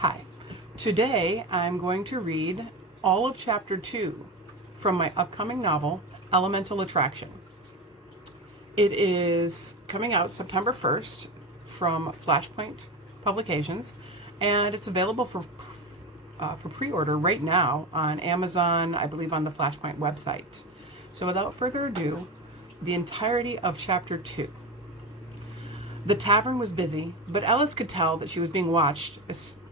Hi. Today I'm going to read all of Chapter 2 from my upcoming novel, Elemental Attraction. It is coming out September 1st from Flashpoint Publications, and it's available for pre-order right now on Amazon, I believe on the Flashpoint website. So without further ado, the entirety of Chapter 2. The tavern was busy, but Alice could tell that she was being watched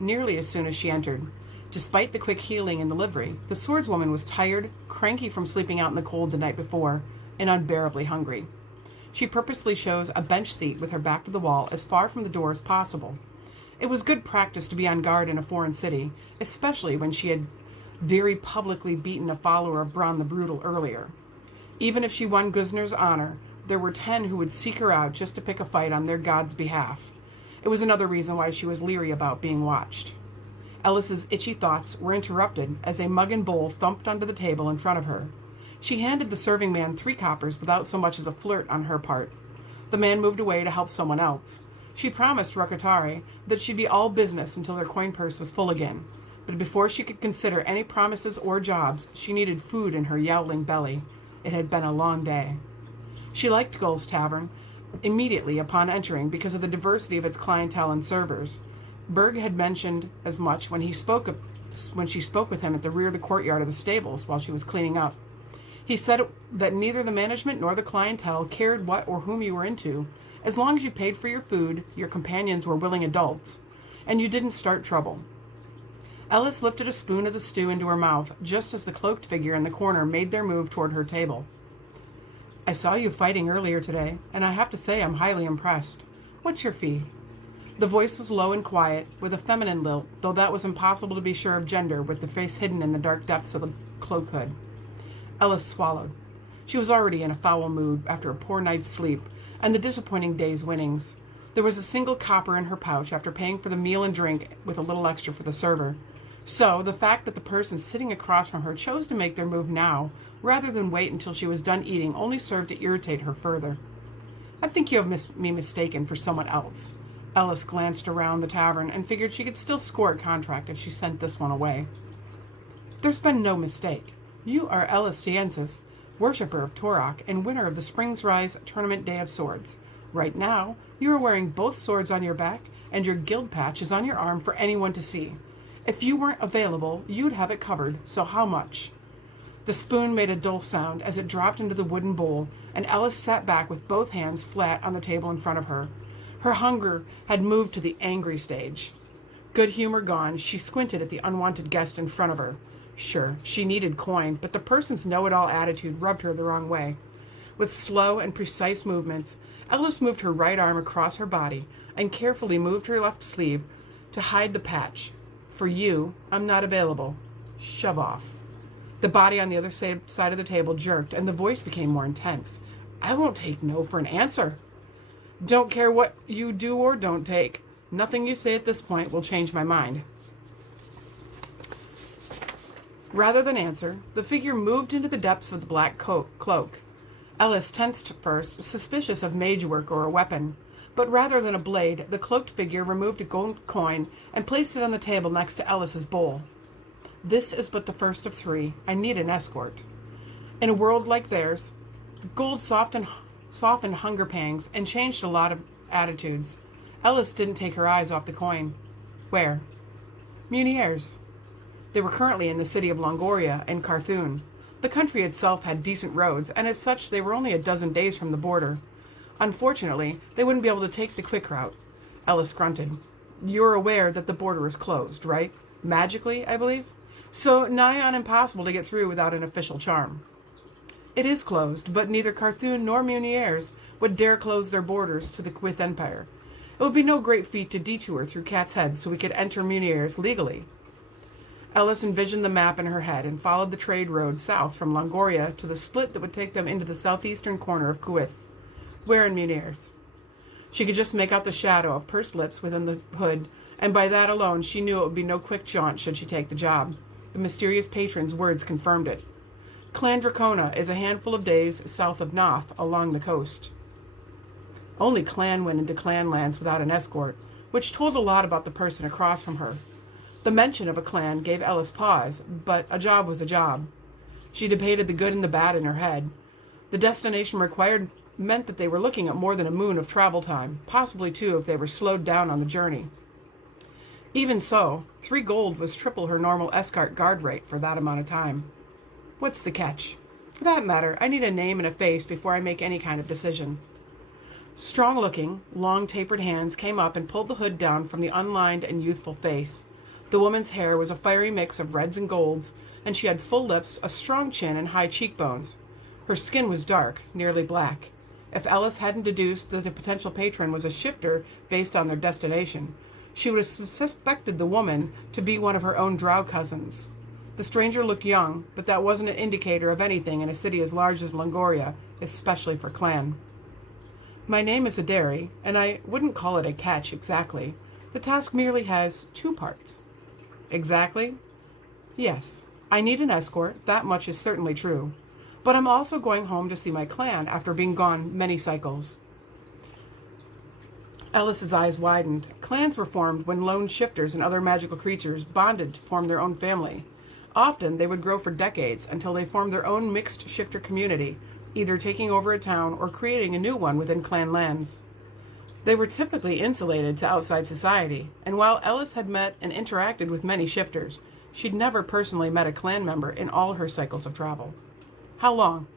nearly as soon as she entered. Despite the quick healing in the livery, the swordswoman was tired, cranky from sleeping out in the cold the night before, and unbearably hungry. She purposely chose a bench seat with her back to the wall as far from the door as possible. It was good practice to be on guard in a foreign city, especially when she had very publicly beaten a follower of Bronn the Brutal earlier. Even if she won Guzner's honor, there were 10 who would seek her out just to pick a fight on their god's behalf. It was another reason why she was leery about being watched. Ellis's itchy thoughts were interrupted as a mug and bowl thumped onto the table in front of her. She handed the serving man 3 coppers without so much as a flirt on her part. The man moved away to help someone else. She promised Rakatari that she'd be all business until their coin purse was full again. But before she could consider any promises or jobs, she needed food in her yowling belly. It had been a long day. She liked Gull's Tavern immediately upon entering because of the diversity of its clientele and servers. Berg had mentioned as much when she spoke with him at the rear of the courtyard of the stables while she was cleaning up. He said that neither the management nor the clientele cared what or whom you were into, as long as you paid for your food, your companions were willing adults, and you didn't start trouble. Ellis lifted a spoon of the stew into her mouth just as the cloaked figure in the corner made their move toward her table. I saw you fighting earlier today, and I have to say I'm highly impressed. What's your fee? The voice was low and quiet, with a feminine lilt, though that was impossible to be sure of gender with the face hidden in the dark depths of the cloak hood. Ellis swallowed. She was already in a foul mood after a poor night's sleep and the disappointing day's winnings. There was a single copper in her pouch after paying for the meal and drink with a little extra for the server. So, the fact that the person sitting across from her chose to make their move now, rather than wait until she was done eating, only served to irritate her further. I think you have me mistaken for someone else. Ellis glanced around the tavern and figured she could still score a contract if she sent this one away. There's been no mistake. You are Ellis Tiensis, worshipper of Torok and winner of the Springs Rise Tournament Day of Swords. Right now, you are wearing both swords on your back, and your guild patch is on your arm for anyone to see. If you weren't available, you'd have it covered, so how much? The spoon made a dull sound as it dropped into the wooden bowl, and Ellis sat back with both hands flat on the table in front of her. Her hunger had moved to the angry stage. Good humor gone, she squinted at the unwanted guest in front of her. Sure, she needed coin, but the person's know-it-all attitude rubbed her the wrong way. With slow and precise movements, Ellis moved her right arm across her body and carefully moved her left sleeve to hide the patch. For you, I'm not available. Shove off. The body on the other side of the table jerked, and the voice became more intense. I won't take no for an answer. Don't care what you do or don't take. Nothing you say at this point will change my mind. Rather than answer, the figure moved into the depths of the black cloak. Ellis tensed first, suspicious of mage work or a weapon. But rather than a blade, the cloaked figure removed a gold coin and placed it on the table next to Ellis's bowl. This is but the first of 3. I need an escort. In a world like theirs, gold softened hunger pangs and changed a lot of attitudes. Ellis didn't take her eyes off the coin. Where? Muniers. They were currently in the city of Longoria and Carthun. The country itself had decent roads, and as such they were only a dozen days from the border. Unfortunately, they wouldn't be able to take the quick route. Ellis grunted. You're aware that the border is closed, right? Magically, I believe? So nigh on impossible to get through without an official charm. It is closed, but neither Carthun nor Muniers would dare close their borders to the Quith Empire. It would be no great feat to detour through Cat's Head so we could enter Muniers legally. Ellis envisioned the map in her head and followed the trade road south from Longoria to the split that would take them into the southeastern corner of Quith. Where in Muniers? She could just make out the shadow of pursed lips within the hood, and by that alone she knew it would be no quick jaunt should she take the job. The mysterious patron's words confirmed it. Clan Dracona is a handful of days south of Noth along the coast. Only Clan went into Clan lands without an escort, which told a lot about the person across from her. The mention of a clan gave Ellis pause, but a job was a job. She debated the good and the bad in her head. The destination required meant that they were looking at more than a moon of travel time, possibly two if they were slowed down on the journey. Even so, 3 gold was triple her normal escort guard rate for that amount of time. What's the catch? For that matter, I need a name and a face before I make any kind of decision. Strong-looking, long tapered hands came up and pulled the hood down from the unlined and youthful face. The woman's hair was a fiery mix of reds and golds, and she had full lips, a strong chin, and high cheekbones. Her skin was dark, nearly black. If Ellis hadn't deduced that the potential patron was a shifter based on their destination, she would have suspected the woman to be one of her own drow cousins. The stranger looked young, but that wasn't an indicator of anything in a city as large as Longoria, especially for clan. My name is Aderi, and I wouldn't call it a catch exactly. The task merely has 2 parts. Exactly? Yes, I need an escort, that much is certainly true. But I'm also going home to see my clan after being gone many cycles. Ellis's eyes widened. Clans were formed when lone shifters and other magical creatures bonded to form their own family. Often they would grow for decades until they formed their own mixed shifter community, either taking over a town or creating a new one within clan lands. They were typically insulated to outside society, and while Ellis had met and interacted with many shifters, she'd never personally met a clan member in all her cycles of travel. How long?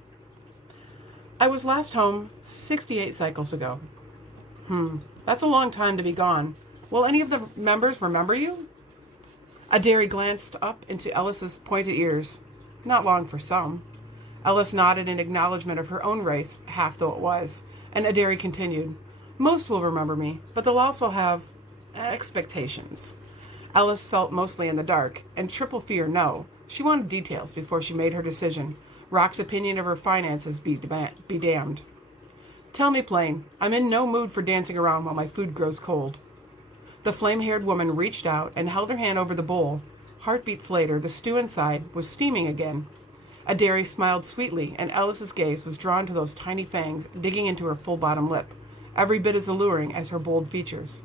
I was last home 68 cycles ago. That's a long time to be gone. Will any of the members remember you? Aderi glanced up into Ellis's pointed ears. Not long for some. Ellis nodded in acknowledgement of her own race, half though it was, and Aderi continued. Most will remember me, but they'll also have expectations. Ellis felt mostly in the dark, and triple fear no. She wanted details before she made her decision. Rock's opinion of her finances be damned. Tell me plain, I'm in no mood for dancing around while my food grows cold. The flame-haired woman reached out and held her hand over the bowl. Heartbeats later, the stew inside was steaming again. Aderi smiled sweetly, and Ellis's gaze was drawn to those tiny fangs digging into her full bottom lip, every bit as alluring as her bold features.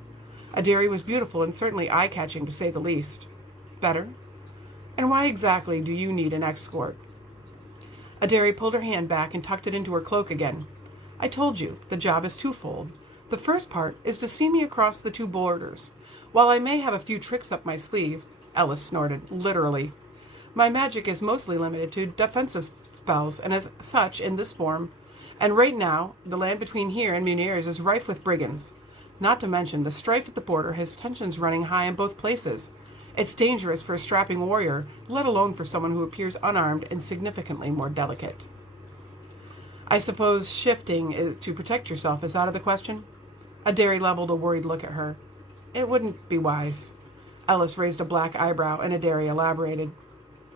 Aderi was beautiful and certainly eye-catching, to say the least. Better? And why exactly do you need an escort? Aderi pulled her hand back and tucked it into her cloak again. I told you, the job is twofold. The first part is to see me across the 2 borders. While I may have a few tricks up my sleeve, Ellis snorted, literally, my magic is mostly limited to defensive spells, and as such, in this form. And right now, the land between here and Muniers is rife with brigands. Not to mention, the strife at the border has tensions running high in both places. It's dangerous for a strapping warrior, let alone for someone who appears unarmed and significantly more delicate. I suppose shifting to protect yourself is out of the question? Aderi leveled a worried look at her. It wouldn't be wise. Ellis raised a black eyebrow, and Aderi elaborated.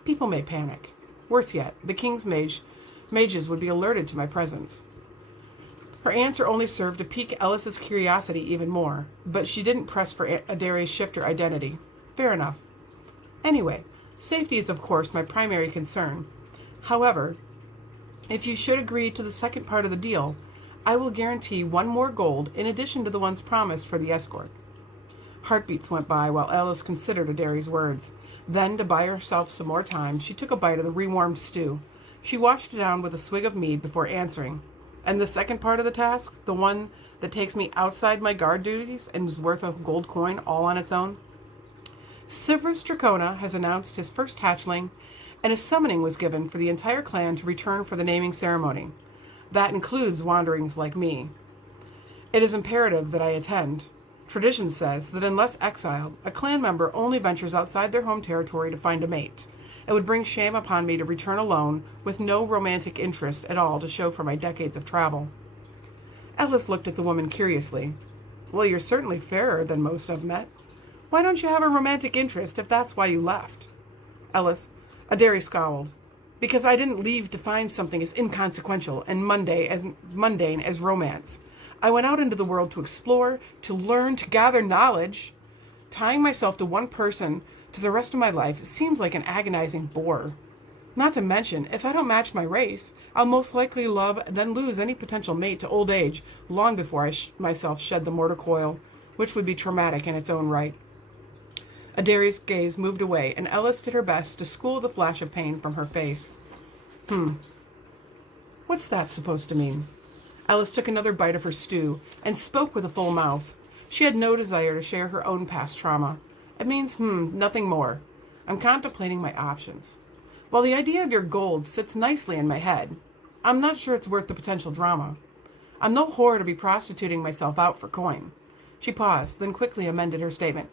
People may panic. Worse yet, the king's mages would be alerted to my presence. Her answer only served to pique Ellis's curiosity even more, but she didn't press for Aderi's shifter identity. Fair enough. Anyway, safety is of course my primary concern. However, if you should agree to the second part of the deal, I will guarantee 1 more gold in addition to the ones promised for the escort. Heartbeats went by while Ellis considered Aderi's words. Then, to buy herself some more time, she took a bite of the rewarmed stew. She washed it down with a swig of mead before answering. And the second part of the task, the one that takes me outside my guard duties and is worth a gold coin all on its own? Severus Dracona has announced his first hatchling, and a summoning was given for the entire clan to return for the naming ceremony. That includes wanderings like me. It is imperative that I attend. Tradition says that unless exiled, a clan member only ventures outside their home territory to find a mate. It would bring shame upon me to return alone, with no romantic interest at all to show for my decades of travel. Ellis looked at the woman curiously. Well, you're certainly fairer than most I've met. Why don't you have a romantic interest if that's why you left? Aderi scowled. Because I didn't leave to find something as inconsequential and mundane as romance. I went out into the world to explore, to learn, to gather knowledge. Tying myself to one person to the rest of my life seems like an agonizing bore. Not to mention, if I don't match my race, I'll most likely love and then lose any potential mate to old age long before I myself shed the mortal coil, which would be traumatic in its own right. Adairi's gaze moved away, and Ellis did her best to school the flash of pain from her face. What's that supposed to mean? Ellis took another bite of her stew and spoke with a full mouth. She had no desire to share her own past trauma. It means, nothing more. I'm contemplating my options. While the idea of your gold sits nicely in my head, I'm not sure it's worth the potential drama. I'm no whore to be prostituting myself out for coin. She paused, then quickly amended her statement.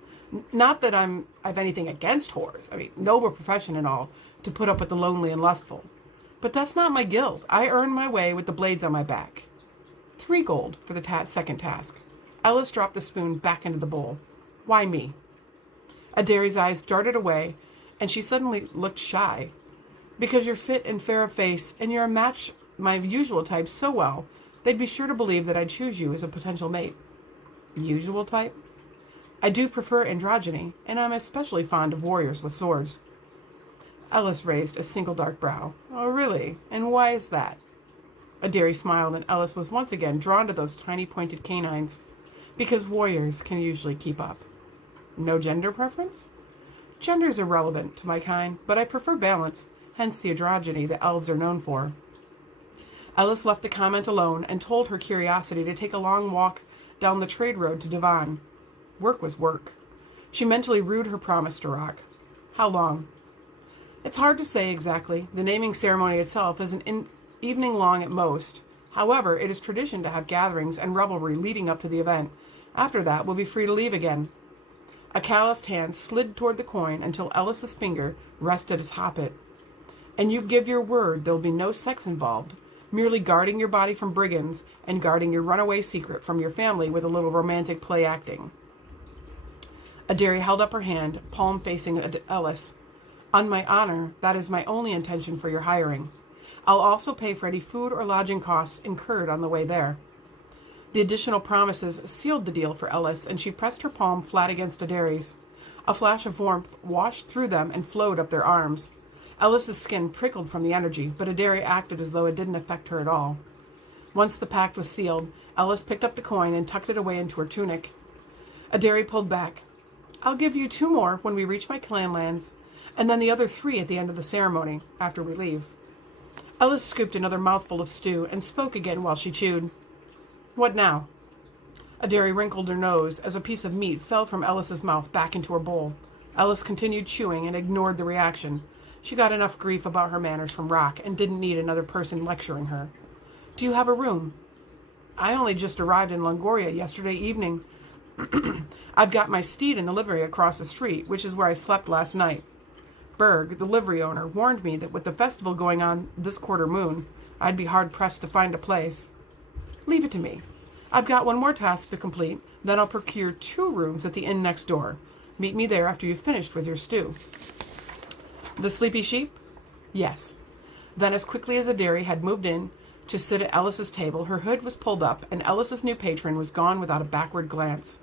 Not that I've anything against whores. Noble profession and all, to put up with the lonely and lustful. But that's not my guild. I earn my way with the blades on my back. 3 gold for the second task. Ellis dropped the spoon back into the bowl. Why me? Adairi's eyes darted away, and she suddenly looked shy. Because you're fit and fair of face, and you're a match my usual type so well, they'd be sure to believe that I'd choose you as a potential mate. Usual type? I do prefer androgyny, and I'm especially fond of warriors with swords. Ellis raised a single dark brow. Oh, really? And why is that? Adairi smiled, and Ellis was once again drawn to those tiny pointed canines. Because warriors can usually keep up. No gender preference? Gender is irrelevant to my kind, but I prefer balance, hence the androgyny that elves are known for. Ellis left the comment alone and told her curiosity to take a long walk down the trade road to Devon. Work was work. She mentally rued her promise to Rock. How long? It's hard to say exactly. The naming ceremony itself is an evening long at most. However, it is tradition to have gatherings and revelry leading up to the event. After that, we'll be free to leave again. A calloused hand slid toward the coin until Ellis's finger rested atop it. And you give your word there'll be no sex involved, merely guarding your body from brigands and guarding your runaway secret from your family with a little romantic play acting. Adairi held up her hand, palm facing Ellis. On my honor, that is my only intention for your hiring. I'll also pay for any food or lodging costs incurred on the way there. The additional promises sealed the deal for Ellis, and she pressed her palm flat against Adairi's. A flash of warmth washed through them and flowed up their arms. Ellis's skin prickled from the energy, but Adairi acted as though it didn't affect her at all. Once the pact was sealed, Ellis picked up the coin and tucked it away into her tunic. Adairi pulled back. I'll give you 2 more when we reach my clan lands, and then the other 3 at the end of the ceremony, after we leave. Ellis scooped another mouthful of stew and spoke again while she chewed. What now? Adairi wrinkled her nose as a piece of meat fell from Ellis's mouth back into her bowl. Ellis continued chewing and ignored the reaction. She got enough grief about her manners from Rock and didn't need another person lecturing her. Do you have a room? I only just arrived in Longoria yesterday evening. I've got my steed in the livery across the street, which is where I slept last night. Berg, the livery owner, warned me that with the festival going on this quarter moon, I'd be hard-pressed to find a place. Leave it to me. I've got one more task to complete, then I'll procure 2 rooms at the inn next door. Meet me there after you've finished with your stew. The sleepy sheep? Yes. Then, as quickly as Adairi had moved in to sit at Ellis's table, her hood was pulled up, and Ellis's new patron was gone without a backward glance.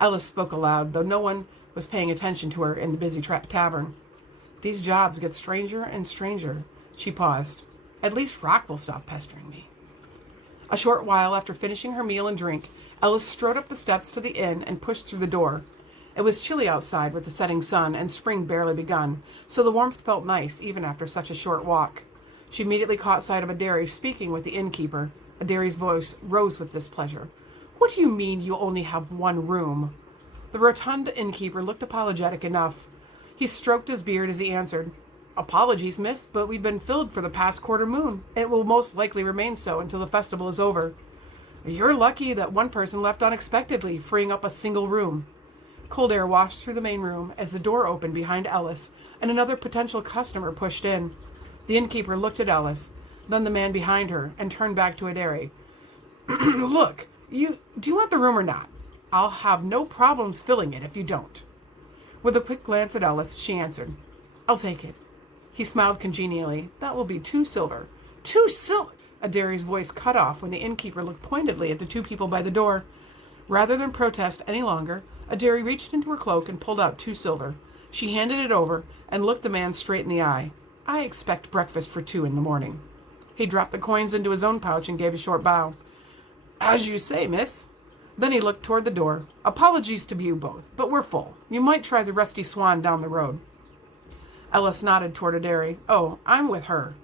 Ellis spoke aloud, though no one was paying attention to her in the busy tavern. These jobs get stranger and stranger. She paused. At least Rock will stop pestering me. A short while after finishing her meal and drink, Ellis strode up the steps to the inn and pushed through the door. It was chilly outside with the setting sun, and spring barely begun, so the warmth felt nice even after such a short walk. She immediately caught sight of Adairi speaking with the innkeeper. Adairi's voice rose with displeasure. What do you mean you only have 1 room? The rotund innkeeper looked apologetic enough. He stroked his beard as he answered, Apologies, miss, but we've been filled for the past quarter moon. It will most likely remain so until the festival is over. You're lucky that 1 person left unexpectedly, freeing up a single room. Cold air washed through the main room as the door opened behind Ellis, and another potential customer pushed in. The innkeeper looked at Ellis, then the man behind her, and turned back to Adairi. Look, do you want the room or not? I'll have no problems filling it if you don't. With a quick glance at Ellis, she answered, I'll take it. He smiled congenially. That will be 2 silver. 2 silver! Adairi's voice cut off when the innkeeper looked pointedly at the 2 people by the door. Rather than protest any longer, Adairi reached into her cloak and pulled out 2 silver. She handed it over and looked the man straight in the eye. I expect breakfast for 2 in the morning. He dropped the coins into his own pouch and gave a short bow. As you say, miss. Then he looked toward the door. Apologies to you both, but we're full. You might try the Rusty Swan down the road. Ellis nodded toward Adari. Oh, I'm with her.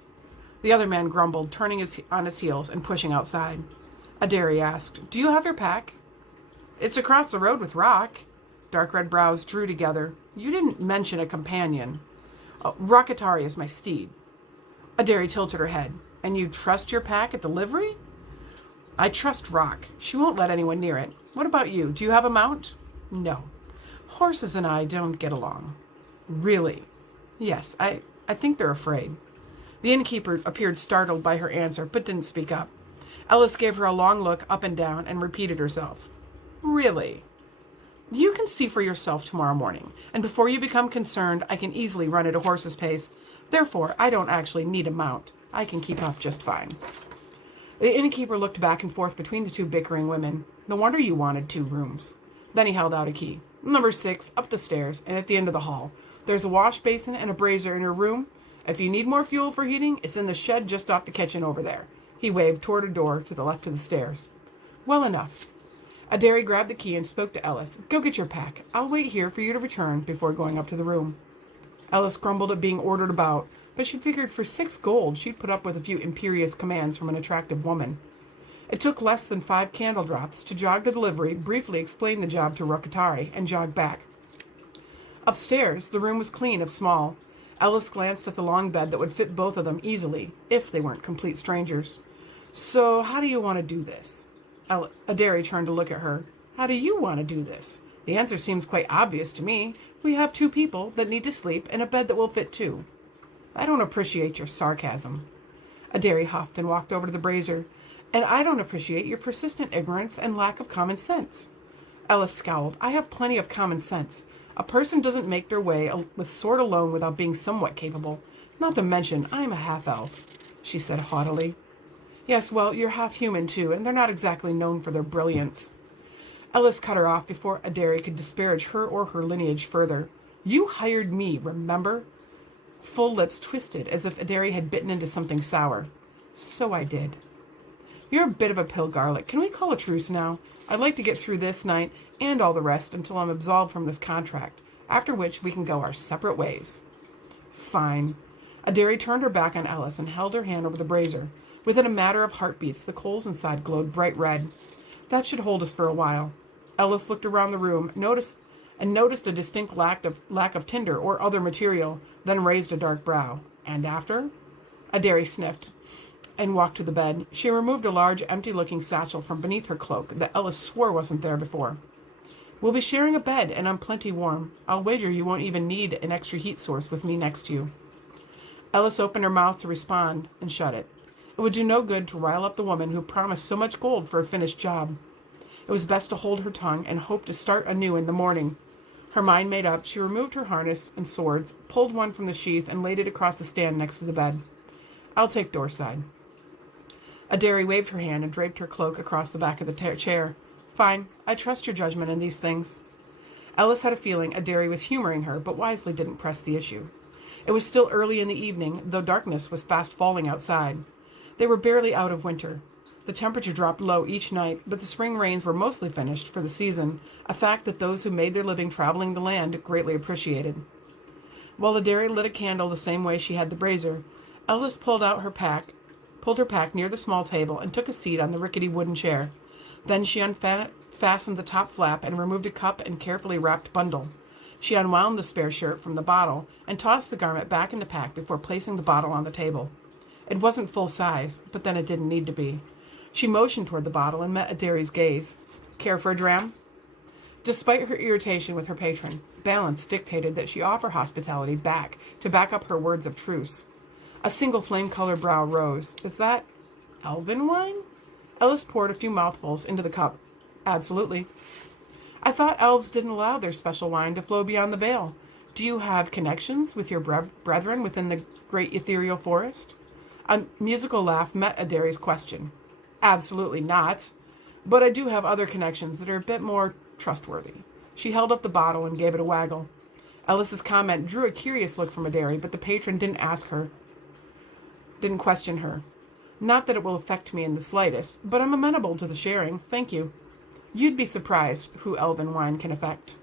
The other man grumbled, turning on his heels and pushing outside. Adari asked, Do you have your pack? It's across the road with Rock. Dark red brows drew together. You didn't mention a companion. Oh, Rockatari is my steed. Adari tilted her head. And you trust your pack at the livery? I trust Rock. She won't let anyone near it. What about you? Do you have a mount? No. Horses and I don't get along. Really? Yes, I think they're afraid. The innkeeper appeared startled by her answer, but didn't speak up. Ellis gave her a long look up and down and repeated herself. Really? You can see for yourself tomorrow morning, and before you become concerned, I can easily run at a horse's pace. Therefore, I don't actually need a mount. I can keep up just fine. The innkeeper looked back and forth between the two bickering women. No wonder you wanted 2 rooms. Then he held out a key. Number 6, up the stairs, and at the end of the hall. There's a wash basin and a brazier in your room. If you need more fuel for heating, it's in the shed just off the kitchen over there. He waved toward a door to the left of the stairs. Well enough. Adari grabbed the key and spoke to Ellis. Go get your pack. I'll wait here for you to return before going up to the room. Ellis grumbled at being ordered about, but she figured for 6 gold she'd put up with a few imperious commands from an attractive woman. It took less than 5 candle drops to jog to the livery, briefly explain the job to Rockatari, and jog back. Upstairs, the room was clean if small. Ellis glanced at the long bed that would fit both of them easily, if they weren't complete strangers. So, how do you want to do this? Adari turned to look at her. How do you want to do this? The answer seems quite obvious to me. We have 2 people that need to sleep and a bed that will fit 2. I don't appreciate your sarcasm. Adari huffed and walked over to the brazier. And I don't appreciate your persistent ignorance and lack of common sense. Ellis scowled. I have plenty of common sense. A person doesn't make their way with sword alone without being somewhat capable. Not to mention, I'm a half-elf, she said haughtily. Yes, well, you're half-human too, and they're not exactly known for their brilliance. Ellis cut her off before Adari could disparage her or her lineage further. You hired me, remember? Full lips twisted as if Adari had bitten into something sour. So I did. You're a bit of a pill garlic. Can we call a truce now? I'd like to get through this night and all the rest until I'm absolved from this contract, after which we can go our separate ways. Fine. Adari turned her back on Ellis and held her hand over the brazier. Within a matter of heartbeats, the coals inside glowed bright red. That should hold us for a while. Ellis looked around the room, noticed a distinct lack of tinder or other material, then raised a dark brow. And after? Adari sniffed and walked to the bed. She removed a large, empty-looking satchel from beneath her cloak that Ellis swore wasn't there before. We'll be sharing a bed, and I'm plenty warm. I'll wager you won't even need an extra heat source with me next to you. Ellis opened her mouth to respond and shut it. It would do no good to rile up the woman who promised so much gold for a finished job. It was best to hold her tongue and hope to start anew in the morning. Her mind made up, she removed her harness and swords, pulled one from the sheath, and laid it across the stand next to the bed. I'll take Doorside. Adari waved her hand and draped her cloak across the back of the chair. Fine, I trust your judgment in these things. Ellis had a feeling Adari was humoring her, but wisely didn't press the issue. It was still early in the evening, though darkness was fast falling outside. They were barely out of winter. The temperature dropped low each night, but the spring rains were mostly finished for the season, a fact that those who made their living traveling the land greatly appreciated. While Adari lit a candle the same way she had the brazier, Ellis pulled her pack near the small table and took a seat on the rickety wooden chair. Then she unfastened the top flap and removed a cup and carefully wrapped bundle. She unwound the spare shirt from the bottle and tossed the garment back in the pack before placing the bottle on the table. It wasn't full size, but then it didn't need to be. She motioned toward the bottle and met Adari's gaze. Care for a dram? Despite her irritation with her patron, balance dictated that she offer hospitality to back up her words of truce. A single flame-colored brow rose. Is that elven wine? Ellis poured a few mouthfuls into the cup. Absolutely. I thought elves didn't allow their special wine to flow beyond the veil. Do you have connections with your brethren within the great ethereal forest? A musical laugh met Adari's question. Absolutely not. But I do have other connections that are a bit more trustworthy. She held up the bottle and gave it a waggle. Ellis's comment drew a curious look from Adari, but the patron didn't question her. Not that it will affect me in the slightest, but I'm amenable to the sharing. Thank you. You'd be surprised who elven wine can affect.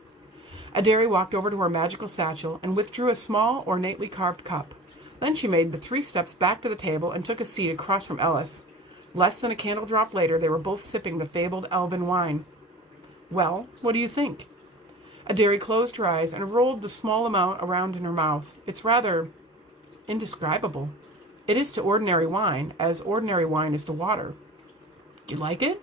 Adari walked over to her magical satchel and withdrew a small, ornately carved cup. Then she made the 3 steps back to the table and took a seat across from Ellis. Less than a candle drop later, they were both sipping the fabled elven wine. Well, what do you think? Adari closed her eyes and rolled the small amount around in her mouth. It's rather indescribable. It is to ordinary wine, as ordinary wine is to water. You like it?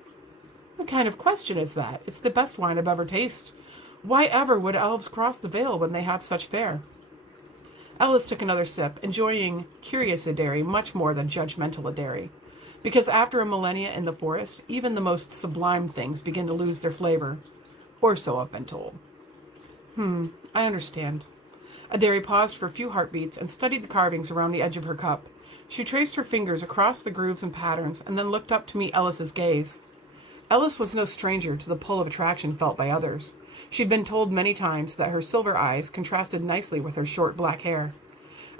What kind of question is that? It's the best wine I've ever tasted. Why ever would elves cross the veil when they have such fare? Ellis took another sip, enjoying curious Adari much more than judgmental Adari. Because after a millennia in the forest, even the most sublime things begin to lose their flavor. Or so I've been told. I understand. Adari paused for a few heartbeats and studied the carvings around the edge of her cup. She traced her fingers across the grooves and patterns and then looked up to meet Ellis's gaze. Ellis was no stranger to the pull of attraction felt by others. She'd been told many times that her silver eyes contrasted nicely with her short black hair.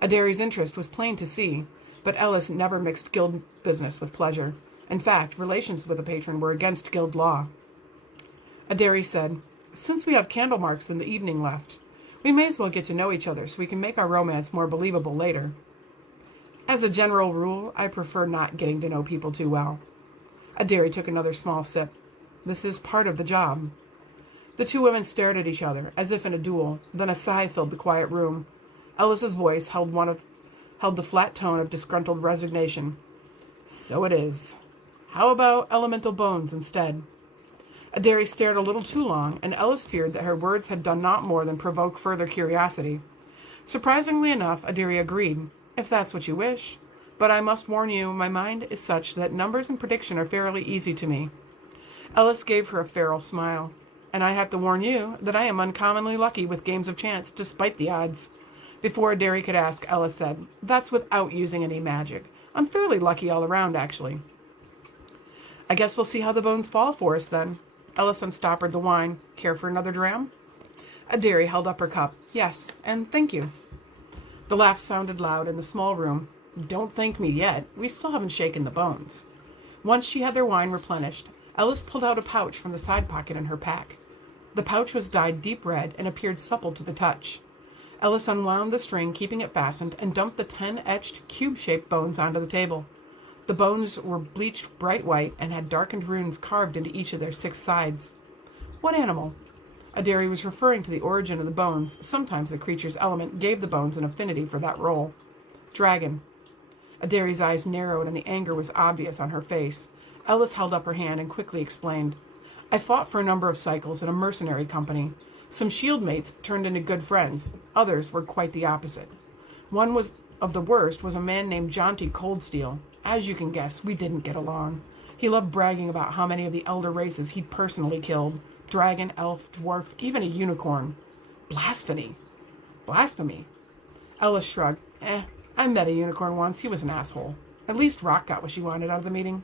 Adari's interest was plain to see, but Ellis never mixed guild business with pleasure. In fact, relations with a patron were against guild law. Adari said, "Since we have candle marks in the evening left, we may as well get to know each other so we can make our romance more believable later. As a general rule, I prefer not getting to know people too well." Adari took another small sip. "This is part of the job." The 2 women stared at each other, as if in a duel. Then a sigh filled the quiet room. Ellis's voice held the flat tone of disgruntled resignation. "So it is. How about elemental bones instead?" Adari stared a little too long, and Ellis feared that her words had done not more than provoke further curiosity. Surprisingly enough, Adari agreed, "If that's what you wish. But I must warn you, my mind is such that numbers and prediction are fairly easy to me." Ellis gave her a feral smile. "And I have to warn you that I am uncommonly lucky with games of chance, despite the odds." Before Adari could ask, Ellis said, "That's without using any magic. I'm fairly lucky all around, actually." "I guess we'll see how the bones fall for us, then." Ellis unstoppered the wine. "Care for another dram?" Adari held up her cup. "Yes, and thank you." The laugh sounded loud in the small room. "Don't thank me yet. We still haven't shaken the bones." Once she had their wine replenished, Ellis pulled out a pouch from the side pocket in her pack. The pouch was dyed deep red and appeared supple to the touch. Ellis unwound the string, keeping it fastened, and dumped the 10 etched, cube-shaped bones onto the table. The bones were bleached bright white and had darkened runes carved into each of their 6 sides. What animal? Adari was referring to the origin of the bones. Sometimes the creature's element gave the bones an affinity for that role. Dragon. Adari's eyes narrowed and the anger was obvious on her face. Ellis held up her hand and quickly explained. "I fought for a number of cycles in a mercenary company. Some shield mates turned into good friends. Others were quite the opposite. One was of the worst was a man named Jaunty Coldsteel. As you can guess, we didn't get along. He loved bragging about how many of the elder races he'd personally killed. Dragon, elf, dwarf, even a unicorn. Blasphemy. Blasphemy. Ellis shrugged. I met a unicorn once. He was an asshole. At least Rock got what she wanted out of the meeting.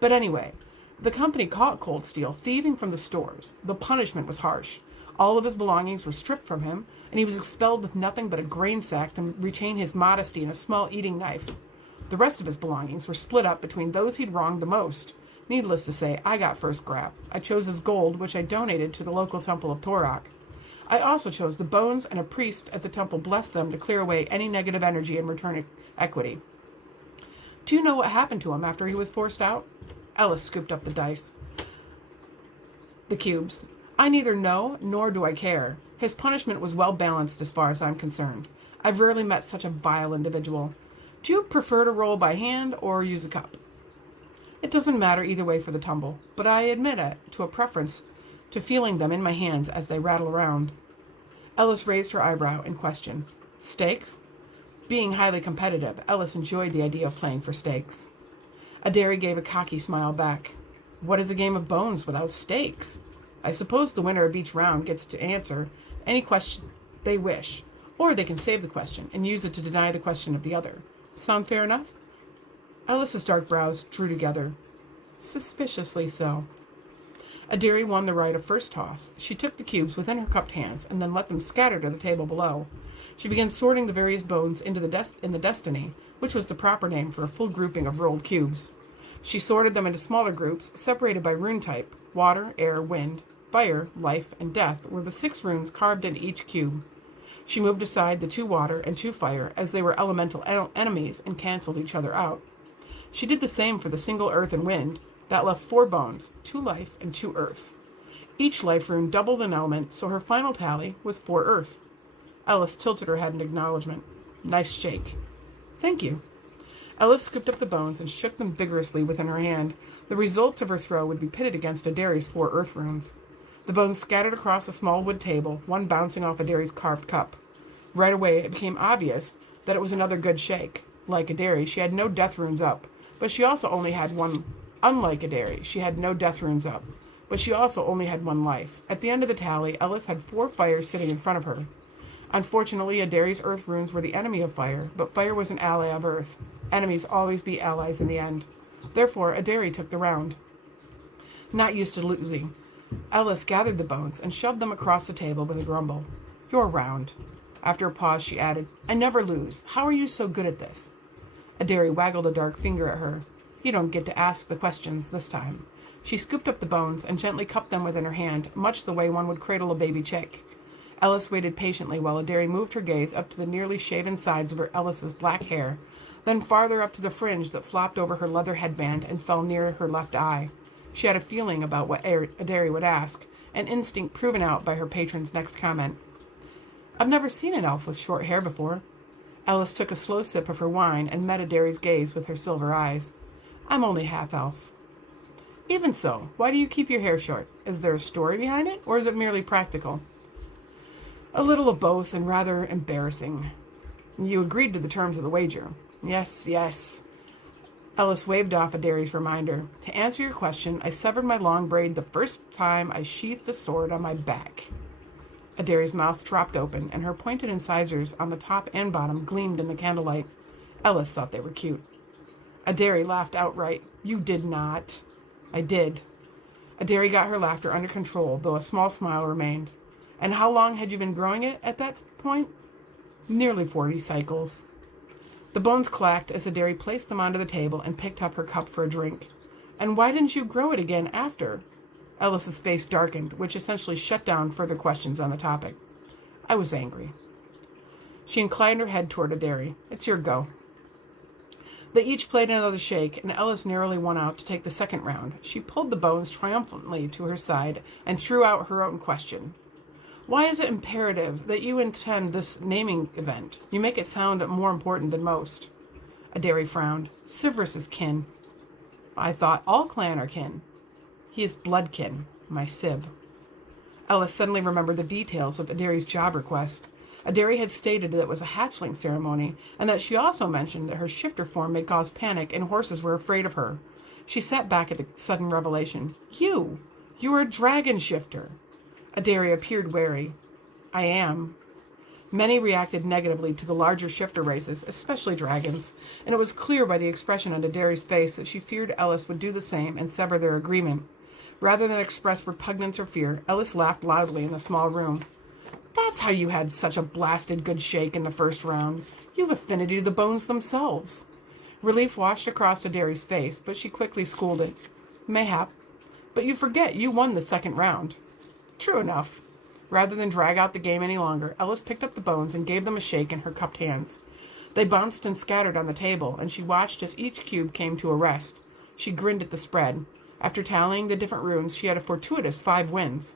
But anyway, the company caught Coldsteel thieving from the stores. The punishment was harsh. All of his belongings were stripped from him, and he was expelled with nothing but a grain sack to retain his modesty and a small eating knife. The rest of his belongings were split up between those he'd wronged the most. Needless to say, I got first grab. I chose his gold, which I donated to the local temple of Torok. I also chose the bones, and a priest at the temple blessed them to clear away any negative energy and return equity. Do you know what happened to him after he was forced out? Ellis scooped up the dice. The cubes. I neither know nor do I care. His punishment was well balanced as far as I'm concerned. I've rarely met such a vile individual. Do you prefer to roll by hand or use a cup? It doesn't matter either way for the tumble, but I admit it to a preference to feeling them in my hands as they rattle around. Ellis raised her eyebrow in question. Stakes? Being highly competitive, Ellis enjoyed the idea of playing for stakes. Adari gave a cocky smile back. What is a game of bones without stakes? I suppose the winner of each round gets to answer any question they wish, or they can save the question and use it to deny the question of the other. Sound fair enough? Ellis's dark brows drew together. Suspiciously so. Adari won the right of first toss. She took the cubes within her cupped hands and then let them scatter to the table below. She began sorting the various bones into the destiny, which was the proper name for a full grouping of rolled cubes. She sorted them into smaller groups, separated by rune type. Water, air, wind, fire, life, and death were the 6 runes carved into each cube. She moved aside the 2 water and 2 fire, as they were elemental enemies and canceled each other out. She did the same for the single earth and wind. That left 4 bones, 2 life and 2 earth. Each life rune doubled an element, so her final tally was 4 earth. Ellis tilted her head in acknowledgement. Nice shake. Thank you. Ellis scooped up the bones and shook them vigorously within her hand. The results of her throw would be pitted against Adari's 4 earth runes. The bones scattered across a small wood table, one bouncing off Adari's carved cup. Right away, it became obvious that it was another good shake. Like Adari, she had no death runes up, but she also only had one. Unlike Adari, she had no death runes up, but she also only had 1 life. At the end of the tally, Ellis had 4 fires sitting in front of her. Unfortunately, Adari's earth runes were the enemy of fire, but fire was an ally of earth. Enemies always be allies in the end. Therefore, Adari took the round. Not used to losing, Ellis gathered the bones and shoved them across the table with a grumble. Your round. After a pause, she added, I never lose. How are you so good at this? Adari waggled a dark finger at her. You don't get to ask the questions this time. She scooped up the bones and gently cupped them within her hand, much the way one would cradle a baby chick. Ellis waited patiently while Adari moved her gaze up to the nearly shaven sides of her Ellis's black hair, then farther up to the fringe that flopped over her leather headband and fell near her left eye. She had a feeling about what Adari would ask, an instinct proven out by her patron's next comment. I've never seen an elf with short hair before. Ellis took a slow sip of her wine and met Adari's gaze with her silver eyes. I'm only half elf. Even so, why do you keep your hair short? Is there a story behind it, or is it merely practical? A little of both, and rather embarrassing. You agreed to the terms of the wager. Yes, yes. Ellis waved off Adari's reminder. To answer your question, I severed my long braid the first time I sheathed the sword on my back. Adari's mouth dropped open, and her pointed incisors on the top and bottom gleamed in the candlelight. Ellis thought they were cute. Adari laughed outright. You did not. I did. Adari got her laughter under control, though a small smile remained. And how long had you been growing it at that point? Nearly 40 cycles. The bones clacked as Adari placed them onto the table and picked up her cup for a drink. And why didn't you grow it again after? Ellis's face darkened, which essentially shut down further questions on the topic. I was angry. She inclined her head toward Adari. It's your go. They each played another shake, and Ellis narrowly won out to take the second round. She pulled the bones triumphantly to her side and threw out her own question. Why is it imperative that you attend this naming event? You make it sound more important than most. Adari frowned. Severus is kin. I thought all clan are kin. He is blood kin, my Sib. Ellis suddenly remembered the details of Adari's job request. Adari had stated that it was a hatchling ceremony, and that she also mentioned that her shifter form may cause panic and horses were afraid of her. She sat back at the sudden revelation. You are a dragon shifter. Adari appeared wary. I am. Many reacted negatively to the larger shifter races, especially dragons, and it was clear by the expression on Adari's face that she feared Ellis would do the same and sever their agreement. Rather than express repugnance or fear, Ellis laughed loudly in the small room. That's how you had such a blasted good shake in the first round. You've affinity to the bones themselves. Relief washed across Adari's face, but she quickly schooled it. Mayhap. But you forget you won the second round. True enough. Rather than drag out the game any longer, Ellis picked up the bones and gave them a shake in her cupped hands. They bounced and scattered on the table, and she watched as each cube came to a rest. She grinned at the spread. After tallying the different runes, she had a fortuitous 5 wins.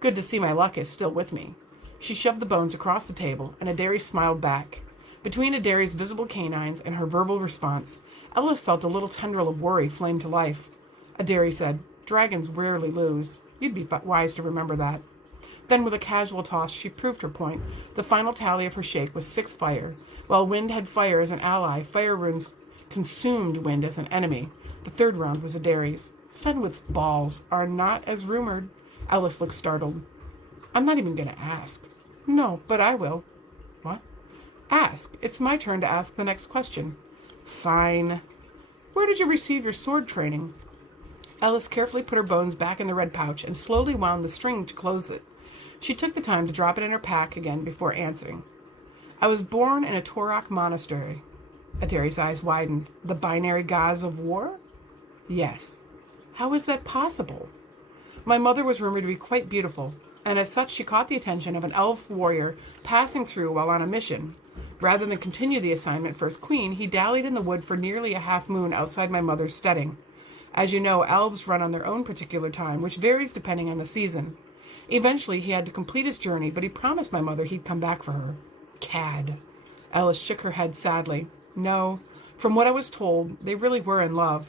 Good to see my luck is still with me. She shoved the bones across the table, and Adari smiled back. Between Adari's visible canines and her verbal response, Ellis felt a little tendril of worry flame to life. Adari said, Dragons rarely lose. You'd be wise to remember that. Then, with a casual toss, she proved her point. The final tally of her shake was 6 fire. While wind had fire as an ally, fire runes consumed wind as an enemy. The third round was Adari's. Fenwith's balls are not as rumored. Ellis looked startled. I'm not even going to ask. No, but I will. What? Ask. It's my turn to ask the next question. Fine. Where did you receive your sword training? Ellis carefully put her bones back in the red pouch and slowly wound the string to close it. She took the time to drop it in her pack again before answering. I was born in a Torok monastery. Adari's eyes widened. The binary gods of war? Yes. How is that possible? My mother was rumored to be quite beautiful, and as such she caught the attention of an elf warrior passing through while on a mission. Rather than continue the assignment for his queen, he dallied in the wood for nearly a half moon outside my mother's steading. As you know, elves run on their own particular time, which varies depending on the season. Eventually, he had to complete his journey, but he promised my mother he'd come back for her. Cad. Alice shook her head sadly. No, from what I was told, they really were in love.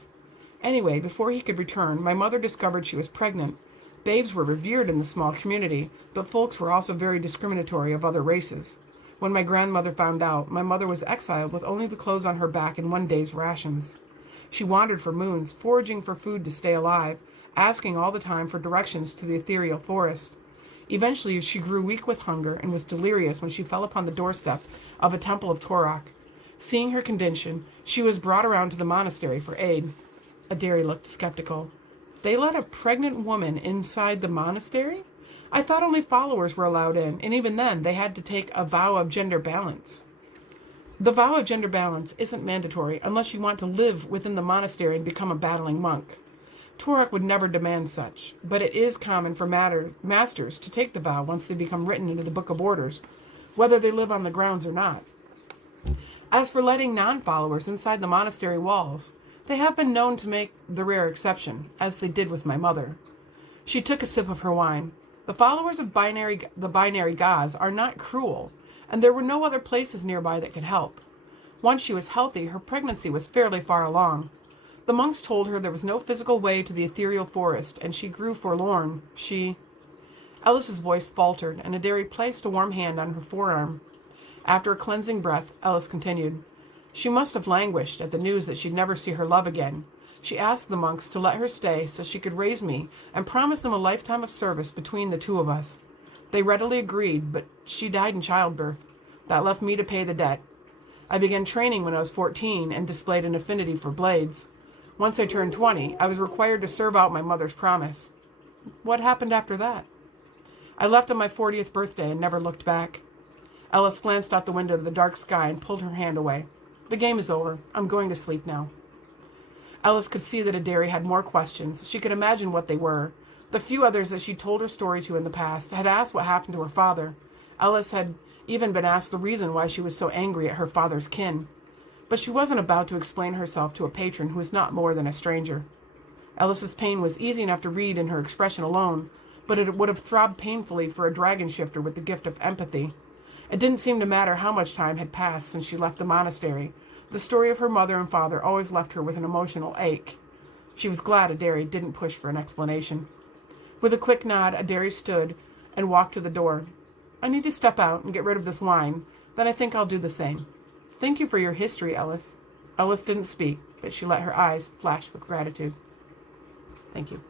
Anyway, before he could return, my mother discovered she was pregnant. Babes were revered in the small community, but folks were also very discriminatory of other races. When my grandmother found out, my mother was exiled with only the clothes on her back and one day's rations. She wandered for moons, foraging for food to stay alive, asking all the time for directions to the ethereal forest. Eventually, she grew weak with hunger and was delirious when she fell upon the doorstep of a temple of Torok. Seeing her condition, she was brought around to the monastery for aid. Adari looked skeptical. They let a pregnant woman inside the monastery? I thought only followers were allowed in, and even then, they had to take a vow of gender balance. The vow of gender balance isn't mandatory unless you want to live within the monastery and become a battling monk. Torok would never demand such, but it is common for masters to take the vow once they become written into the Book of Orders, whether they live on the grounds or not. As for letting non-followers inside the monastery walls, they have been known to make the rare exception, as they did with my mother. She took a sip of her wine. The followers of the binary gods are not cruel, and there were no other places nearby that could help. Once she was healthy, her pregnancy was fairly far along. The monks told her there was no physical way to the ethereal forest, and she grew forlorn. Ellis's voice faltered, and Adari placed a warm hand on her forearm. After a cleansing breath, Ellis continued. She must have languished at the news that she'd never see her love again. She asked the monks to let her stay so she could raise me and promised them a lifetime of service between the two of us. They readily agreed, but she died in childbirth. That left me to pay the debt. I began training when I was 14 and displayed an affinity for blades. Once I turned 20, I was required to serve out my mother's promise. What happened after that? I left on my 40th birthday and never looked back. Ellis glanced out the window to the dark sky and pulled her hand away. The game is over. I'm going to sleep now. Ellis could see that Adari had more questions. She could imagine what they were. The few others that she told her story to in the past had asked what happened to her father. Ellis had even been asked the reason why she was so angry at her father's kin. But she wasn't about to explain herself to a patron who was not more than a stranger. Ellis's pain was easy enough to read in her expression alone, but it would have throbbed painfully for a dragon shifter with the gift of empathy. It didn't seem to matter how much time had passed since she left the monastery. The story of her mother and father always left her with an emotional ache. She was glad Adari didn't push for an explanation. With a quick nod, Adari stood and walked to the door. I need to step out and get rid of this wine. Then I think I'll do the same. Thank you for your history, Ellis. Ellis didn't speak, but she let her eyes flash with gratitude. Thank you.